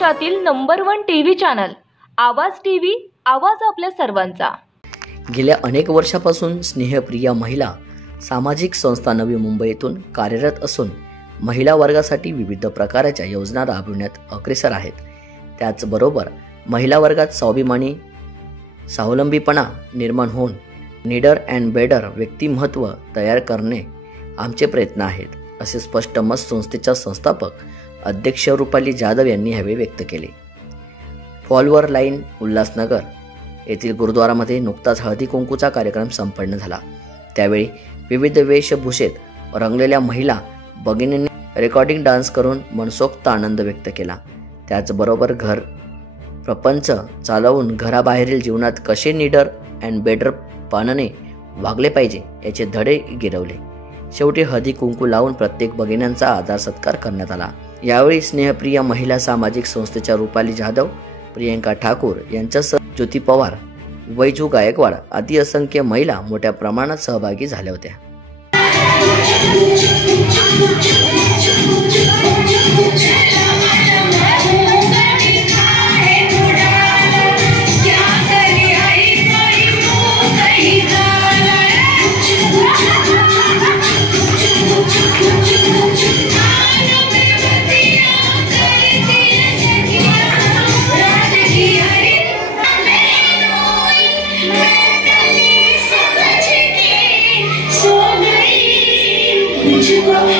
महाराष्ट्रातील नंबर 1 TV channel आवाज टीव्ही, आवाज आपल्या सर्वांचा। गेल्या अनेक वर्षापासून स्नेहप्रिया महिला सामाजिक संस्था नवी मुंबईतून कार्यरत असून महिला वर्गासाठी विविध प्रकारच्या योजना राबविण्यात अग्रेसर आहेत। त्याचबरोबर महिला वर्गात स्वाभिमानी स्वावलंबीपणा निर्माण होऊन नीडर अँड बेटर व्यक्तिमत्व तयार करणे आमचे प्रयत्न आहेत, असे स्पष्ट मत संस्थेच्या संस्थापक अध्यक्ष रुपाली जाधव यांनी यावेळी व्यक्त केले। फॉलोअर लाईन उल्हासनगर येथील गुरुद्वारामध्ये नुकताच हळदी कुंकूचा कार्यक्रम संपन्न झाला। त्यावेळी विविध वेशभूषेत रंगलेल्या महिला भगिनींनी रेकॉर्डिंग डान्स करून मनसोक्त आनंद व्यक्त केला। त्याचबरोबर घर प्रपंच चालवून घराबाहेरील जीवनात कसे नीडर अँड बेटर पानाने वागले पाहिजे याचे धडे गिरवले। शेवटी हळदी कुंकू लावून प्रत्येक भगिनींचा आदर सत्कार करण्यात आला। यावेळी स्नेहप्रिया महिला सामाजिक संस्थेच्या रुपाली जाधव, प्रियंका ठाकूर यांच्यासह ज्योती पवार, वैजू गायकवाड आदी असंख्य महिला मोठ्या प्रमाणात सहभागी झाल्या होत्या।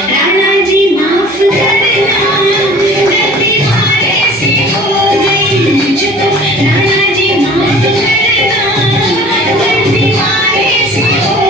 राणा जी माफ करना, गलती हमारे से हो गई, मुझको राणा जी माफ करना, गलती हमारे से हो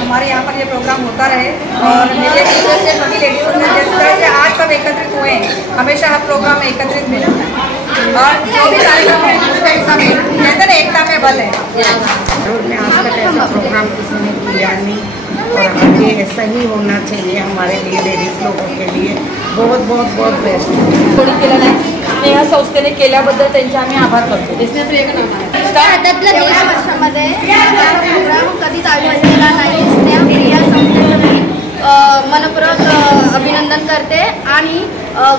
हमारे यहाँ पर ये प्रोग्राम होता रहे और मेरे से सभी लेडीज़ों ने जिस तरह से आज सब एकत्रित हुए हैं, हमेशा हर प्रोग्राम में एकत्रित मिला और जो भी कार्यक्रम है उसका हिस्सा कहते हैं एकता में बल है। आज तक ऐसा प्रोग्राम किसी ने किया नहीं और आगे ऐसा ही होना चाहिए हमारे लिए, लेडीज लोगों के लिए बहुत बहुत बहुत बेस्ट। कोणी केलं नाही, स्नेहा संस्थेने केल्याबद्दल त्यांचे आम्ही आभार करतो। भारतातल्या 2 वर्षामध्ये प्रोग्राम कधीच आयोजन नाही। स्नेहप्रिया संस्थेचं मी मनपूर्वक अभिनंदन करते आणि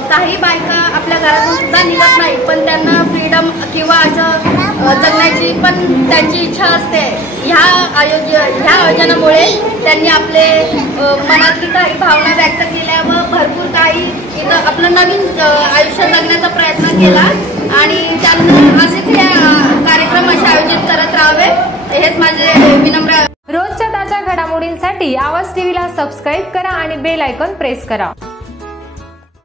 काही बायका आपल्या घरातून सुद्धा निघत नाही, पण त्यांना फ्रीडम किंवा जगण्याची पण त्यांची इच्छा असते। ह्या आयोजनामुळे त्यांनी आपले मनातली काही भावना व्यक्त केल्या व भरपूर काही इथं आपलं नवीन आयुष्य जगण्याचा प्रयत्न केला आणि त्यांना असेच हे कार्यक्रम असे आयोजित करत राहावे, हेच माझे विनम्र। रोजच्या ताज्या घडामोडींसाठी आवाज टीव्हीला सबस्क्राईब करा आणि बेल आयकॉन प्रेस करा।